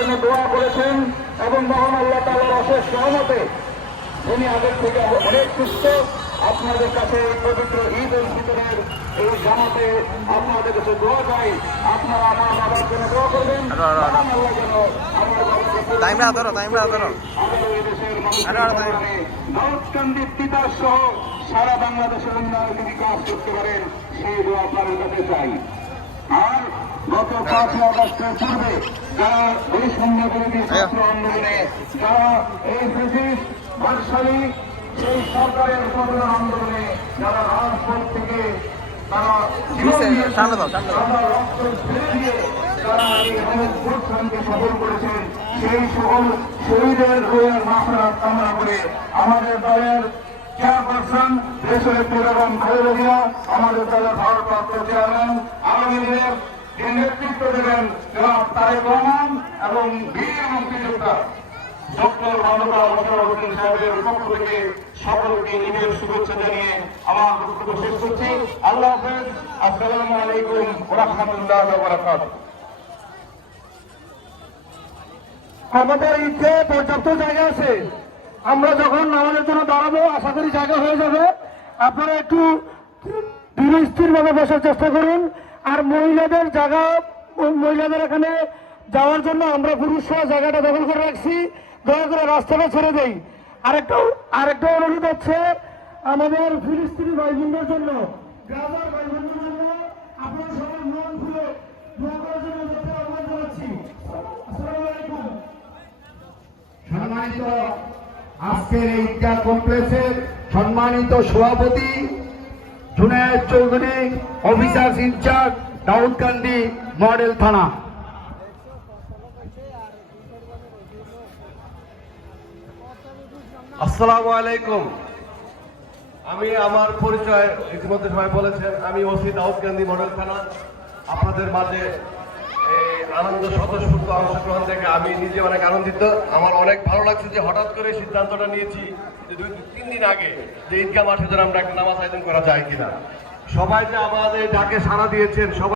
জন্য দোয়া করেছেন এবং মহান আল্লাহ তাআলার অশেষ রহমতে উনি আগের থেকে অনেক সুস্থ। আপনাদের কাছে এই পবিত্র ঈদ উল ফিতরের এই জামাতে আপনাদের কাছে দোয়া চাই, আপনারা আমার বাবার জন্য দোয়া করবেন। মহান আল্লাহ যেন আমার বাবাকে এই দেশের দাউদকান্দি তিতাস সহ সারা বাংলাদেশের উন্নয়ন বিকাশ করতে পারেন, সেই দোয়া আপনাদের কাছে চাই। আর গত 5ই আগস্টের পূর্বে যারা এই সংবিধানী ছাত্র আন্দোলনে যারা এই ব্রিটিশ বাদশাহী সেই সরকারের প্রধান আন্দোলনে যারা রাজপথ থেকে তারা রক্ত ছেড়ে দিয়ে যারা এই অভ্যুত্থানকে সফল করেছেন, সেই সকল শহীদের রোহের মাফরাত কামনা করে আমাদের দলের চেয়ারপারসন দেশের বেগম খালেদা জিয়া, আমাদের দলের ভারপ্রাপ্ত চেয়ারম্যান আগামী দিনের যে নেতৃত্ব দেবেন জনাব তারেক রহমান এবং বীর মুক্তিযোদ্ধা ডক্টর মানবতা মোশাররফ সাহেবের পক্ষ থেকে সকলকে ঈদের শুভেচ্ছা জানিয়ে আমার বক্তব্য শেষ করছি। আল্লাহ হাফেজ। আসসালামু আলাইকুম ওয়া রাহমাতুল্লাহি ওয়া বারাকাতুহু। আমাদের ঈদে পর্যাপ্ত জায়গা আছে, আমরা যখন নামাজের জন্য দাঁড়াবো আশা করি জায়গা হয়ে যাবে। আপনারা একটু ধীরে স্থির ভাবে বসার চেষ্টা করুন। আর মহিলাদের জায়গা, মহিলাদের এখানে যাওয়ার জন্য আমরা পুরুষরা জায়গাটা দখল করে রাখছি, দয়া করে রাস্তাটা ছেড়ে দেই। আরেকটা অনুরোধ হচ্ছে আমাদের ফিলিস্তিনি ভাই বোনদের জন্য, গাজার ভাই বোনদের জন্য আপনারা সবাই মন খুলে দোয়া করার জন্য আহ্বান জানাচ্ছি। আসসালামু আলাইকুম। সম্মানিত আজকের এই ঈদগাহ কমপ্লেক্সের সম্মানিত সভাপতি Junayed Chowdhury, officer in charge Daudkandi model থানা। আসসালামু আলাইকুম। আমি আমার পরিচয় ইতিমধ্যে সবাই বলেছেন, আমি ওসি দাউদকান্দি মডেল থানা। আপনাদের মাঝে এই আনন্দ স্বতঃস্ফূর্ত অংশগ্রহণ থেকে আমি নিজে অনেক আনন্দিত। আমার অনেক ভালো লাগছে যে হঠাৎ করে সিদ্ধান্তটা নিয়েছি যে 2-3 দিন আগে যে ঈদগাহ মাঠে যেন আমরা একটা নামাজ আয়োজন করা যায় কিনা। সবাই যে আমাদের ডাকে সাড়া দিয়েছেন, সবাই